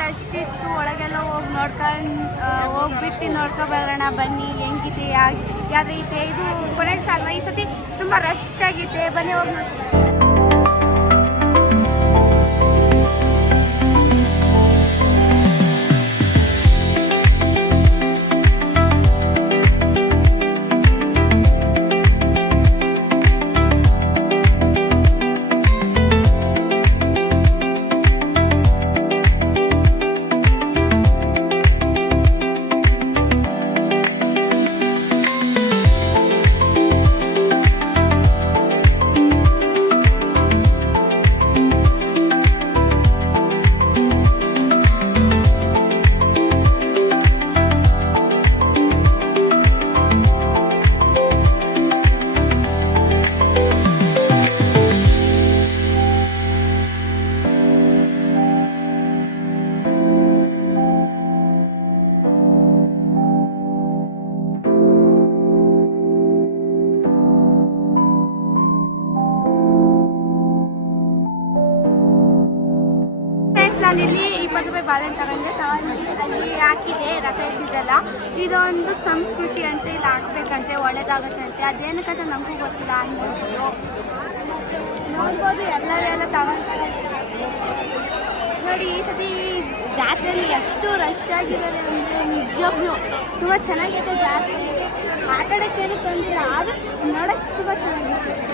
Rush ಇತ್ತು. ಒಳಗೆಲ್ಲ ಹೋಗ್ಬಿಟ್ಟು ನೋಡ್ಕೊಬರೋಣ ಬನ್ನಿ ಹೆಂಗಿದೆ ಯಾವ ರೀತಿ ಇದು ಕೊನೆಗೆ ಸಾಲ. ಈ ಸತಿ ತುಂಬ ರಶ್ ಆಗಿದೆ, ಬನ್ನಿ ಹೋಗಿ ನೋಡಿ. ನಾನಿಲ್ಲಿ 20 ರೂಪಾಯಿ ಬಾಳೆಹಣ್ಣು ತಗೊಂಡು ಅಲ್ಲಿ ಹಾಕಿದೆ. ರಥ ಎತ್ತಿದ್ದಲ್ಲ, ಇದೊಂದು ಸಂಸ್ಕೃತಿ ಅಂತ ಇಲ್ಲಿ ಹಾಕ್ಬೇಕಂತೆ, ಒಳ್ಳೇದಾಗುತ್ತೆ ಅಂತೆ. ಅದೇನಕ್ಕಂತ ನಮಗೂ ಗೊತ್ತಿಲ್ಲ ಅನ್ನಿಸ್ತು. ನೋಡ್ಬೋದು ಎಲ್ಲರೆಲ್ಲ ತಗೊಂಡ್ತಾರೆ ನೋಡಿ. ಈ ಸತಿ ಜಾತ್ರೆಯಲ್ಲಿ ಎಷ್ಟು ರಶ್ ಆಗಿದ್ದಾರೆ ಅಂದರೆ ನಿಜವಾಗ್ಲೂ ತುಂಬ ಚೆನ್ನಾಗಿದೆ ಜಾತ್ರೆ. ಆಟ ಆಡೋಕ್ಕೆ ಏನು ತೊಂದರೆ, ಆದರೂ ನೋಡೋಕ್ಕೆ ತುಂಬ ಚೆನ್ನಾಗಿದೆ.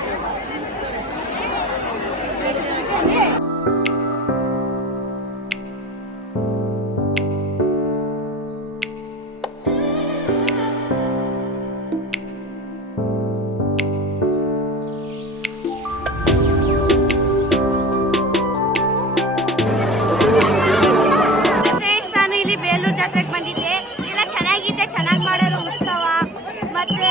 ಜಾತ್ರೆಗೆ ಬಂದಿದ್ದೆ. ಎಲ್ಲ ಚೆನ್ನಾಗಿದೆ, ಚೆನ್ನಾಗಿ ಮಾಡೋರು ಉತ್ಸವ. ಮತ್ತು